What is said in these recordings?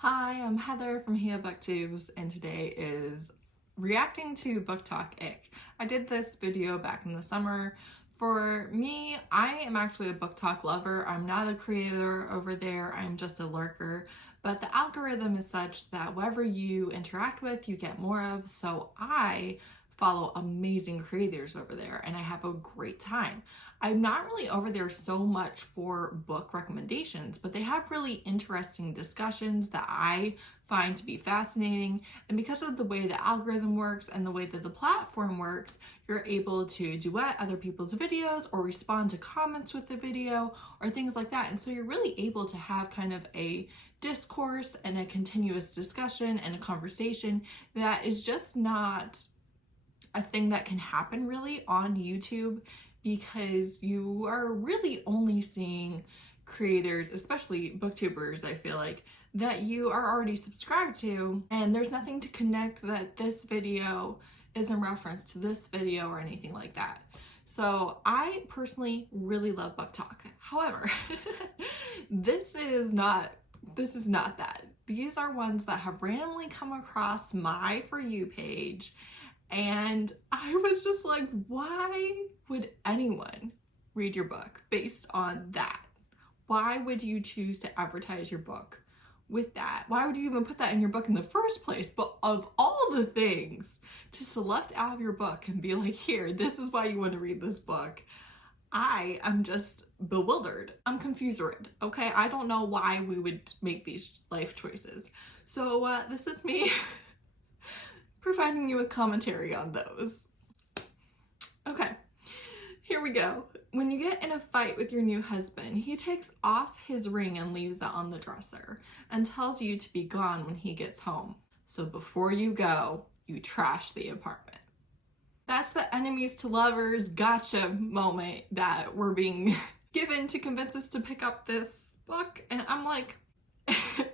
Hi, I'm Heather from booktubes, and today is reacting to Booktok Ick. I did this video back in the summer. For me, I am actually a Booktok lover. I'm not a creator over there, I'm just a lurker. But the algorithm is such that whatever you interact with, you get more of. So I follow amazing creators over there and I have a great time. I'm not really over there so much for book recommendations, but they have really interesting discussions that I find to be fascinating. And because of the way the algorithm works and the way that the platform works, you're able to duet other people's videos or respond to comments with the video or things like that. And so you're really able to have kind of a discourse and a continuous discussion and a conversation that is just not a thing that can happen really on YouTube, because you are really only seeing creators, especially booktubers, I feel like, that you are already subscribed to, and there's nothing to connect that this video is in reference to this video or anything like that. So I personally really love Booktok. However, this is not that. These are ones that have randomly come across my For You page, and I was just like, why would anyone read your book based on that? Why would you choose to advertise your book with that? Why would you even put that in your book in the first place? But of all the things to select out of your book and be like, here, this is why you want to read this book, I am just bewildered. I'm confused, okay? I don't know why we would make these life choices. So this is me providing you with commentary on those. Okay, here we go. When you get in a fight with your new husband, he takes off his ring and leaves it on the dresser and tells you to be gone when he gets home. So before you go, you trash the apartment. That's the enemies to lovers gotcha moment that we're being given to convince us to pick up this book. And I'm like,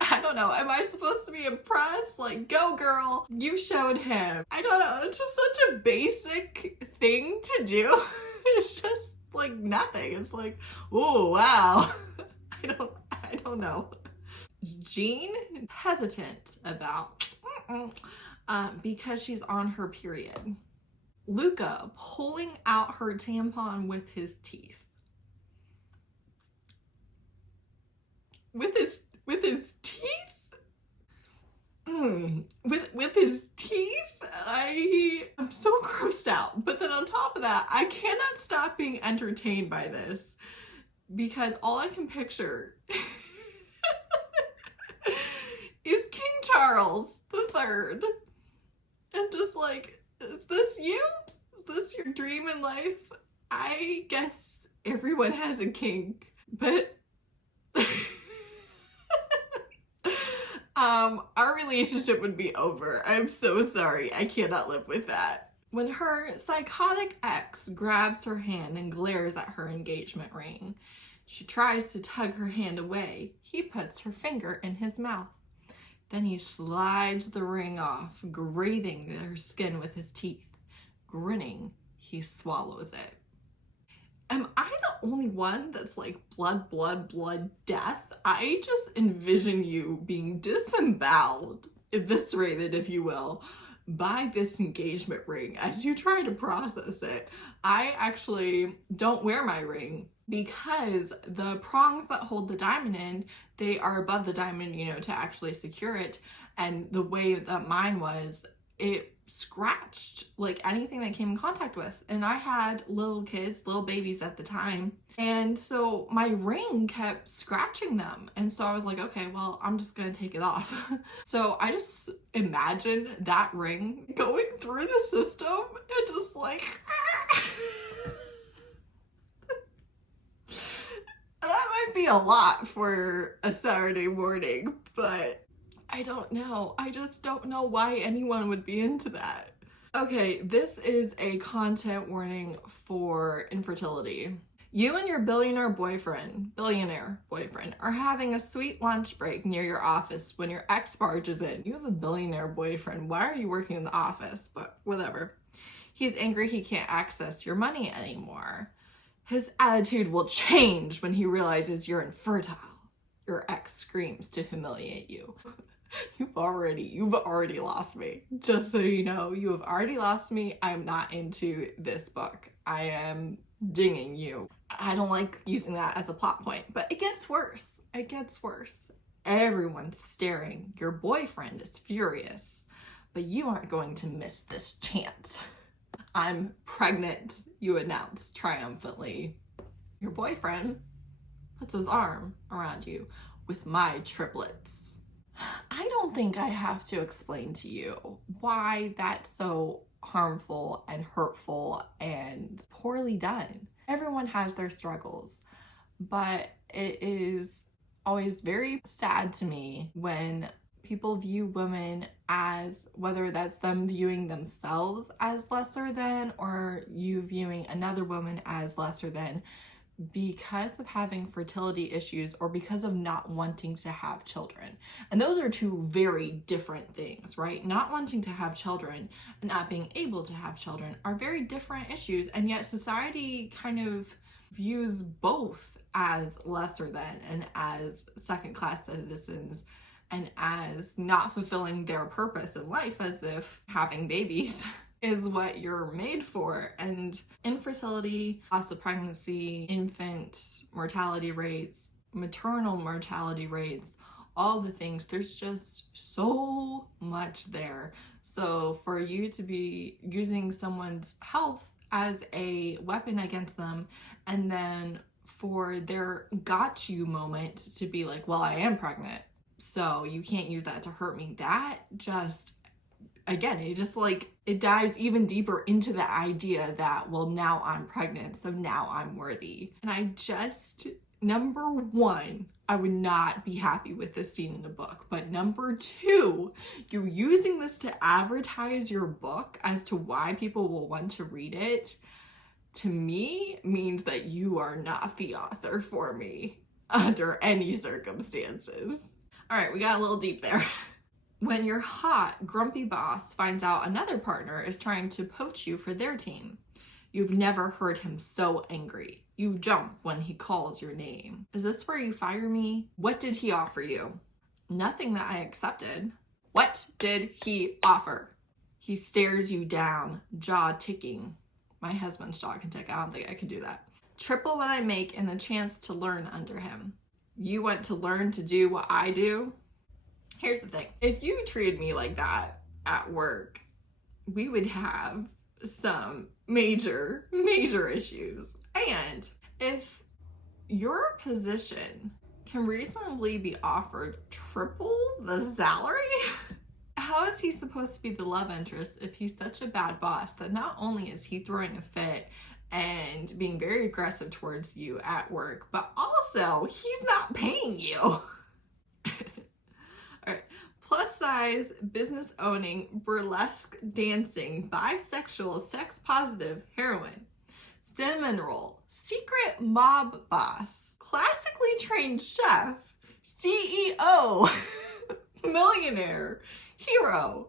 I don't know, am I supposed to be impressed? Like, go girl, you showed him. I don't know, it's just such a basic thing to do. It's just like nothing. It's like, oh wow. I don't know. Jean, hesitant about because she's on her period. Luca pulling out her tampon with his teeth. With his teeth? With his teeth? I'm so grossed out. But then on top of that, I cannot stop being entertained by this, because all I can picture is King Charles III. And just like, is this you? Is this your dream in life? I guess everyone has a kink, but our relationship would be over. I'm so sorry. I cannot live with that. When her psychotic ex grabs her hand and glares at her engagement ring, she tries to tug her hand away. He puts her finger in his mouth. Then he slides the ring off, grating her skin with his teeth. Grinning, he swallows it. Am I the only one that's like blood, death? I just envision you being disemboweled, eviscerated, if you will, by this engagement ring as you try to process it. I actually don't wear my ring because the prongs that hold the diamond in, they are above the diamond, you know, to actually secure it. And the way that mine was, it scratched like anything that came in contact with. And I had little kids, little babies at the time. And so my ring kept scratching them. And so I was like, okay, well, I'm just gonna take it off. So I just imagine that ring going through the system and just like, that might be a lot for a Saturday morning, but I don't know. I just don't know why anyone would be into that. Okay, this is a content warning for infertility. You and your billionaire boyfriend are having a sweet lunch break near your office when your ex barges in. You have a billionaire boyfriend. Why are you working in the office? But whatever. He's angry he can't access your money anymore. His attitude will change when he realizes you're infertile. your ex screams to humiliate you. You've already lost me. Just so you know, you have already lost me. I'm not into this book. I am dinging you. I don't like using that as a plot point, but it gets worse. It gets worse. Everyone's staring. Your boyfriend is furious, but you aren't going to miss this chance. I'm pregnant, you announce triumphantly. Your boyfriend puts his arm around you with my triplets. I don't think I have to explain to you why that's so harmful and hurtful and poorly done. Everyone has their struggles, but it is always very sad to me when people view women as, whether that's them viewing themselves as lesser than or you viewing another woman as lesser than, because of having fertility issues or because of not wanting to have children. And those are two very different things, right? Not wanting to have children and not being able to have children are very different issues, and yet society kind of views both as lesser than and as second-class citizens and as not fulfilling their purpose in life, as if having babies is what you're made for. And infertility, loss of pregnancy, infant mortality rates, maternal mortality rates, all the things, there's just so much there. So for you to be using someone's health as a weapon against them, and then for their got you moment to be like, well, I am pregnant, so you can't use that to hurt me, that just, again, it dives even deeper into the idea that, well, now I'm pregnant, so now I'm worthy. And I just, number one, I would not be happy with this scene in the book. But number two, you're using this to advertise your book as to why people will want to read it, to me, means that you are not the author for me under any circumstances. All right, we got a little deep there. When your hot, grumpy boss finds out another partner is trying to poach you for their team, you've never heard him so angry. You jump when he calls your name. Is this where you fire me? What did he offer you? Nothing that I accepted. What did he offer? He stares you down, jaw ticking. My husband's jaw can tick. I don't think I can do that. Triple what I make and the chance to learn under him. You want to learn to do what I do? Here's the thing. If you treated me like that at work, we would have some major issues. And if your position can reasonably be offered triple the salary, how is he supposed to be the love interest if he's such a bad boss that not only is he throwing a fit and being very aggressive towards you at work, but also he's not paying you? All right. Plus size, business owning, burlesque dancing, bisexual, sex positive, heroine, cinnamon roll, secret mob boss, classically trained chef, CEO, millionaire, hero.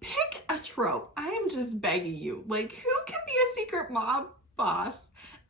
Pick a trope. I am just begging you. Like, who can be a secret mob boss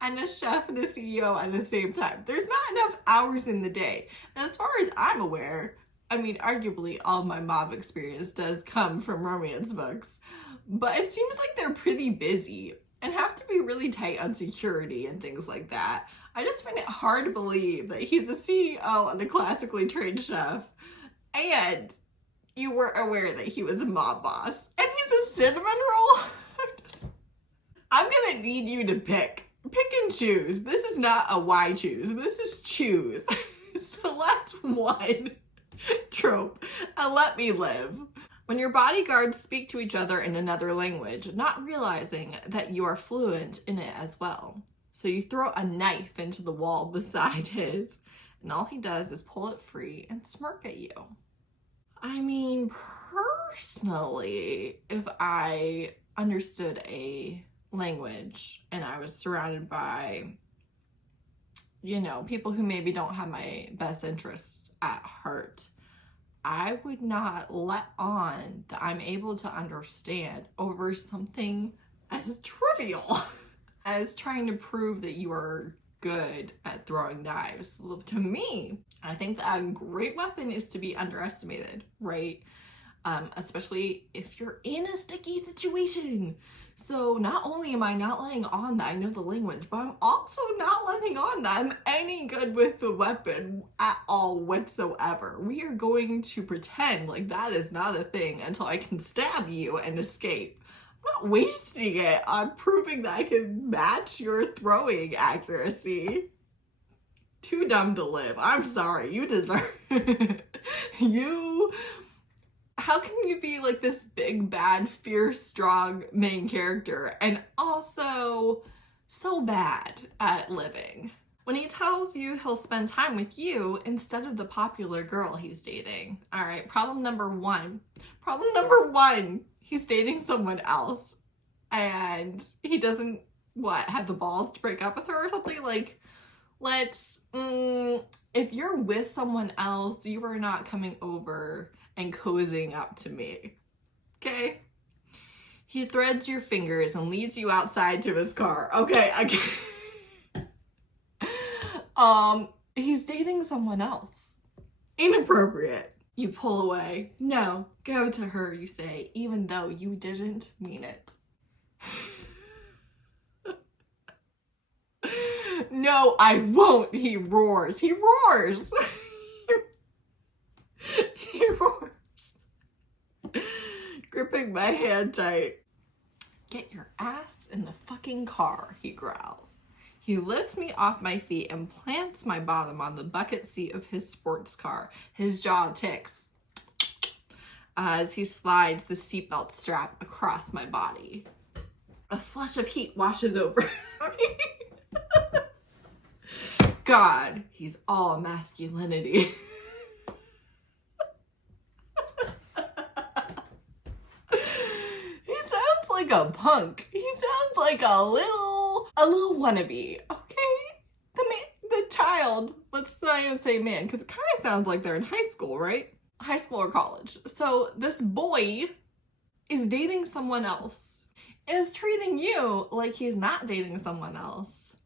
and a chef and a CEO at the same time? There's not enough hours in the day. And as far as I'm aware, I mean, arguably all my mob experience does come from romance books, but it seems like they're pretty busy and have to be really tight on security and things like that. I just find it hard to believe that he's a CEO and a classically trained chef, and you were aware that he was a mob boss, and he's a cinnamon roll. I'm gonna need you to pick and choose. This is not a why choose. This is choose. Select one trope and let me live. When your bodyguards speak to each other in another language, not realizing that you are fluent in it as well. So you throw a knife into the wall beside his, and all he does is pull it free and smirk at you. I mean, personally, if I understood a language and I was surrounded by, you know, people who maybe don't have my best interests at heart, I would not let on that I'm able to understand over something as trivial as trying to prove that you are good at throwing knives. To me, I think that a great weapon is to be underestimated, right? Especially if you're in a sticky situation. So not only am I not letting on that I know the language, but I'm also not letting on that I'm any good with the weapon at all whatsoever. We are going to pretend like that is not a thing until I can stab you and escape. I'm not wasting it on proving that I can match your throwing accuracy. Too dumb to live. I'm sorry. You deserve How can you be like this big, bad, fierce, strong main character and also so bad at living? When he tells you he'll spend time with you instead of the popular girl he's dating. All right, problem number one. Problem number one, he's dating someone else and he doesn't, have the balls to break up with her or something? Like, if you're with someone else, you are not coming over and cozying up to me, okay? He threads your fingers and leads you outside to his car. Okay, he's dating someone else. Inappropriate. You pull away. No, go to her, you say, even though you didn't mean it. No, I won't, he roars. He roars. He roars, gripping my hand tight. Get your ass in the fucking car, he growls. He lifts me off my feet and plants my bottom on the bucket seat of his sports car. His jaw ticks as he slides the seatbelt strap across my body. A flush of heat washes over me. God, he's all masculinity. Like a punk. He sounds like a little wannabe. Okay, the child. Let's not even say man, because it kind of sounds like they're in high school, right? High school or college. So this boy is dating someone else, is treating you like he's not dating someone else,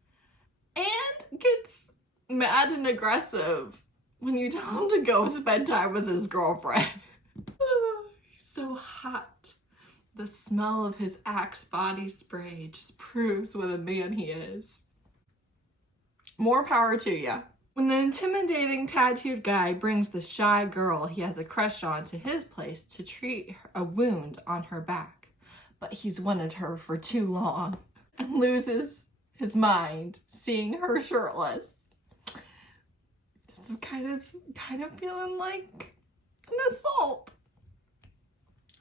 and gets mad and aggressive when you tell him to go spend time with his girlfriend. He's so hot. The smell of his Axe body spray just proves what a man he is. More power to ya. When the intimidating tattooed guy brings the shy girl he has a crush on to his place to treat a wound on her back, but he's wanted her for too long and loses his mind seeing her shirtless. This is kind of feeling like an assault.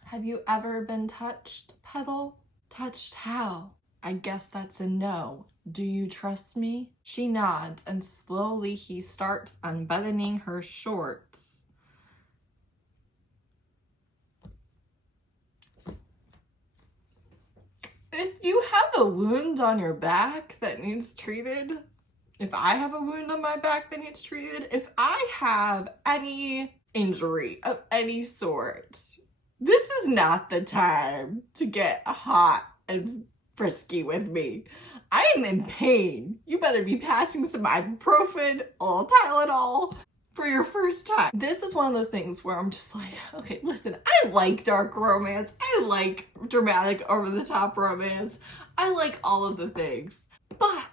Have you ever been touched, Pebble? Touched how? I guess that's a no. Do you trust me? She nods and slowly he starts unbuttoning her shorts. If you have a wound on your back that needs treated, if I have a wound on my back that needs treated, if I have any injury of any sort, this is not the time to get hot and frisky with me. I am in pain. You better be passing some ibuprofen or Tylenol for your first time. This is one of those things where I'm just like, okay, listen, I like dark romance. I like dramatic over-the-top romance. I like all of the things. But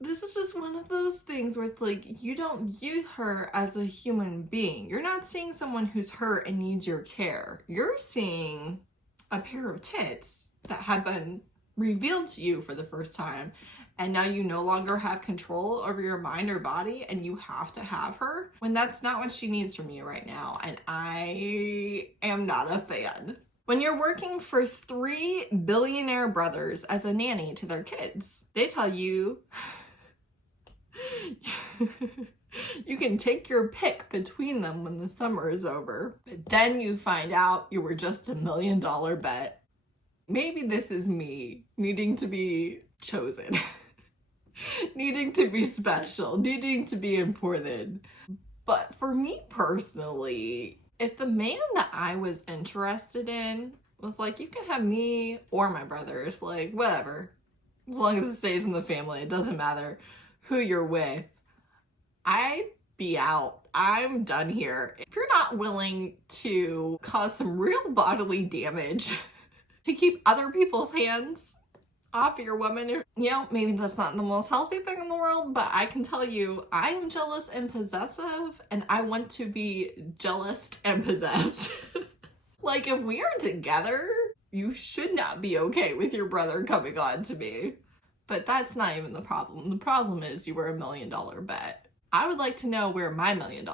this is just one of those things where it's like, you don't view her as a human being. You're not seeing someone who's hurt and needs your care. You're seeing a pair of tits that have been revealed to you for the first time. And now you no longer have control over your mind or body and you have to have her when that's not what she needs from you right now. And I am not a fan. When you're working for 3 billionaire brothers as a nanny to their kids, they tell you you can take your pick between them when the summer is over. But then you find out you were just $1 million bet. Maybe this is me needing to be chosen, needing to be special, needing to be important. But for me personally, if the man that I was interested in was like, you can have me or my brothers, like, whatever. As long as it stays in the family, it doesn't matter who you're with. I'd be out. I'm done here. If you're not willing to cause some real bodily damage to keep other people's hands off your woman, you know, maybe that's not the most healthy thing in the world, but I can tell you, I am jealous and possessive, and I want to be jealous and possessed. Like, if we are together, you should not be okay with your brother coming on to me. But that's not even the problem. The problem is you were a $1 million bet. I would like to know where my $1 million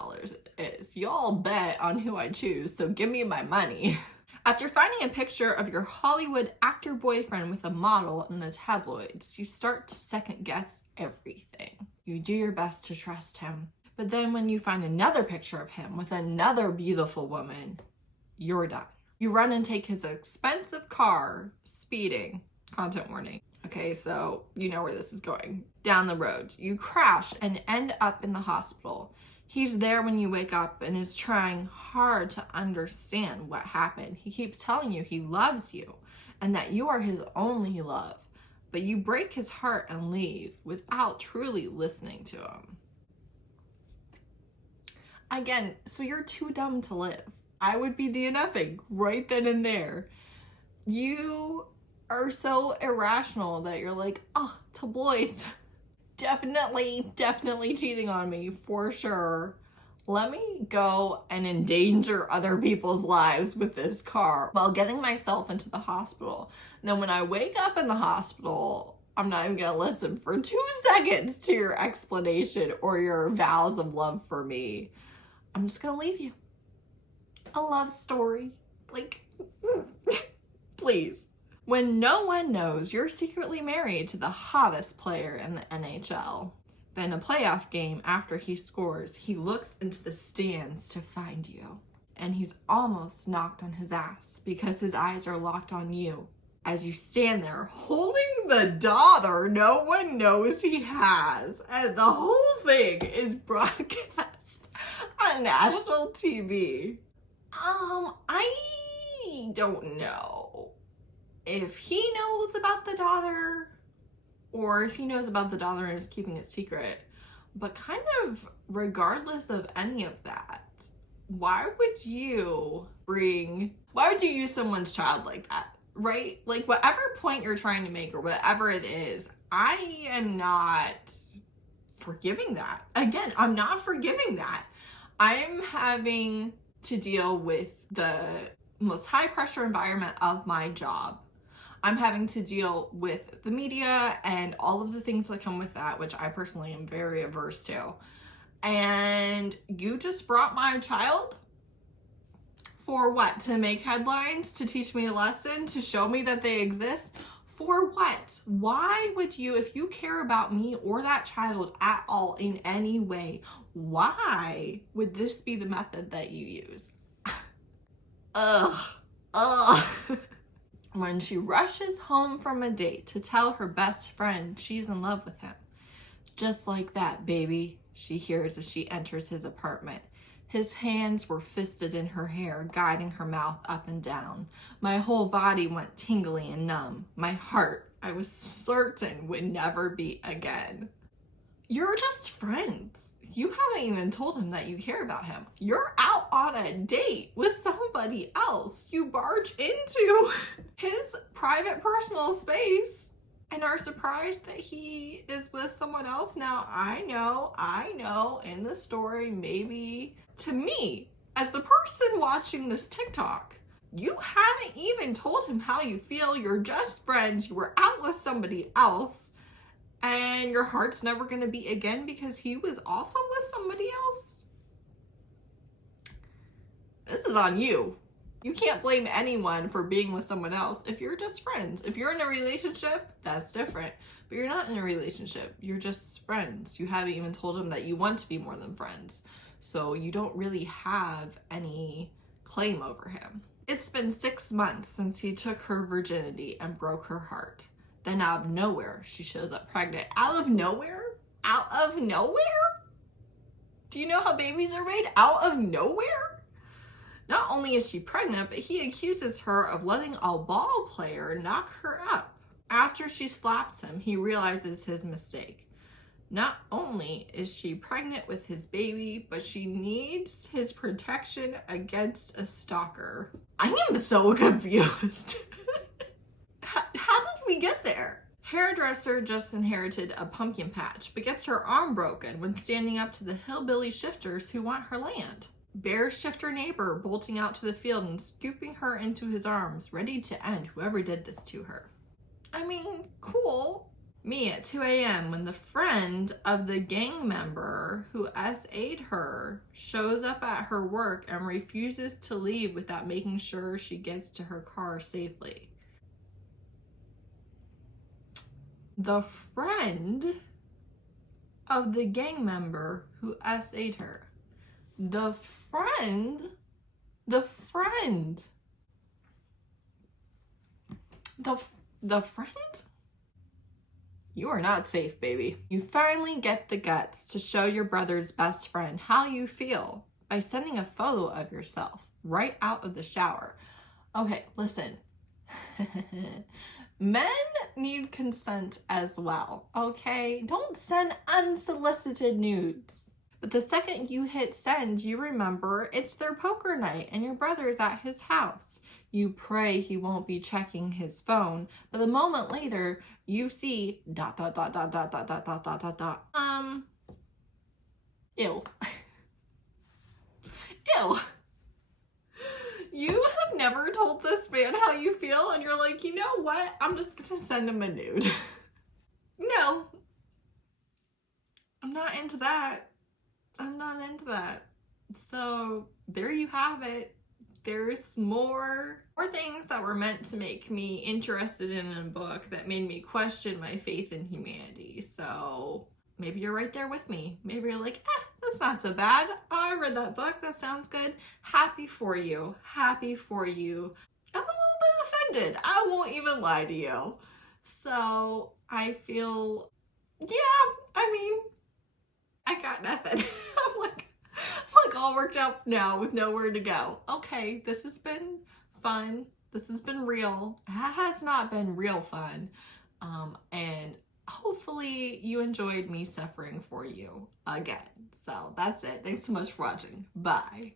is. Y'all bet on who I choose, so give me my money. After finding a picture of your Hollywood actor boyfriend with a model in the tabloids, you start to second guess everything. You do your best to trust him. But then when you find another picture of him with another beautiful woman, you're done. You run and take his expensive car, speeding. Content warning. Okay, so you know where this is going. Down the road, you crash and end up in the hospital. He's there when you wake up and is trying hard to understand what happened. He keeps telling you he loves you and that you are his only love, but you break his heart and leave without truly listening to him. Again, so you're too dumb to live. I would be DNFing right then and there. You are so irrational that you're like, oh, tabloids. Definitely cheating on me, for sure. Let me go and endanger other people's lives with this car while getting myself into the hospital. And then when I wake up in the hospital, I'm not even gonna listen for 2 seconds to your explanation or your vows of love for me. I'm just gonna leave you. A love story. Like, please. When no one knows you're secretly married to the hottest player in the NHL. But in a playoff game, after he scores, he looks into the stands to find you. And he's almost knocked on his ass because his eyes are locked on you. As you stand there holding the daughter no one knows he has. And the whole thing is broadcast on national TV. I don't know if he knows about the daughter or if he knows about the daughter and is keeping it secret, but kind of regardless of any of that, why would you use someone's child like that, right? Like, whatever point you're trying to make or whatever it is, I am not forgiving that. Again, I'm not forgiving that. I'm having to deal with the most high pressure environment of my job. I'm having to deal with the media and all of the things that come with that, which I personally am very averse to. And you just brought my child for what? To make headlines? To teach me a lesson? To show me that they exist? For what? Why would you, if you care about me or that child at all in any way, why would this be the method that you use? Ugh. When she rushes home from a date to tell her best friend she's in love with him. Just like that, baby, she hears as she enters his apartment. His hands were fisted in her hair, guiding her mouth up and down. My whole body went tingly and numb. My heart, I was certain, would never beat again. You're just friends. You haven't even told him that you care about him. You're out on a date with somebody else. You barge into his private personal space and are surprised that he is with someone else. Now, I know in the story, maybe to me, as the person watching this TikTok, you haven't even told him how you feel. You're just friends. You were out with somebody else. And your heart's never going to beat again because he was also with somebody else? This is on you. You can't blame anyone for being with someone else if you're just friends. If you're in a relationship, that's different. But you're not in a relationship. You're just friends. You haven't even told him that you want to be more than friends. So you don't really have any claim over him. It's been 6 months since he took her virginity and broke her heart. Then out of nowhere, she shows up pregnant. Out of nowhere? Out of nowhere? Do you know how babies are made? Out of nowhere? Not only is she pregnant, but he accuses her of letting a ball player knock her up. After she slaps him, he realizes his mistake. Not only is she pregnant with his baby, but she needs his protection against a stalker. I am so confused. How did we get there? Hairdresser just inherited a pumpkin patch, but gets her arm broken when standing up to the hillbilly shifters who want her land. Bear shifter neighbor bolting out to the field and scooping her into his arms, ready to end whoever did this to her. I mean, cool. Me at 2 a.m. when the friend of the gang member who SA'd her shows up at her work and refuses to leave without making sure she gets to her car safely. The friend of the gang member who SA'd her. The friend. The friend. The friend? You are not safe, baby. You finally get the guts to show your brother's best friend how you feel by sending a photo of yourself right out of the shower. Okay, listen. Men need consent as well, okay? Don't send unsolicited nudes. But the second you hit send, you remember it's their poker night and your brother's at his house. You pray he won't be checking his phone, but the moment later, you see ... Ew. Ew. You have never told this man how you feel and you're like, you know what? I'm just gonna send him a nude. No. I'm not into that. I'm not into that. So there you have it. There's more things that were meant to make me interested in a book that made me question my faith in humanity. So maybe you're right there with me. Maybe you're like, that's not so bad. Oh, I read that book. That sounds good. Happy for you. Happy for you. I'm a little bit offended. I won't even lie to you. So I feel, I mean, I got nothing. I'm like all worked up now with nowhere to go. Okay, this has been fun. This has been real. It has not been real fun. And hopefully you enjoyed me suffering for you again. So that's it. Thanks so much for watching. Bye.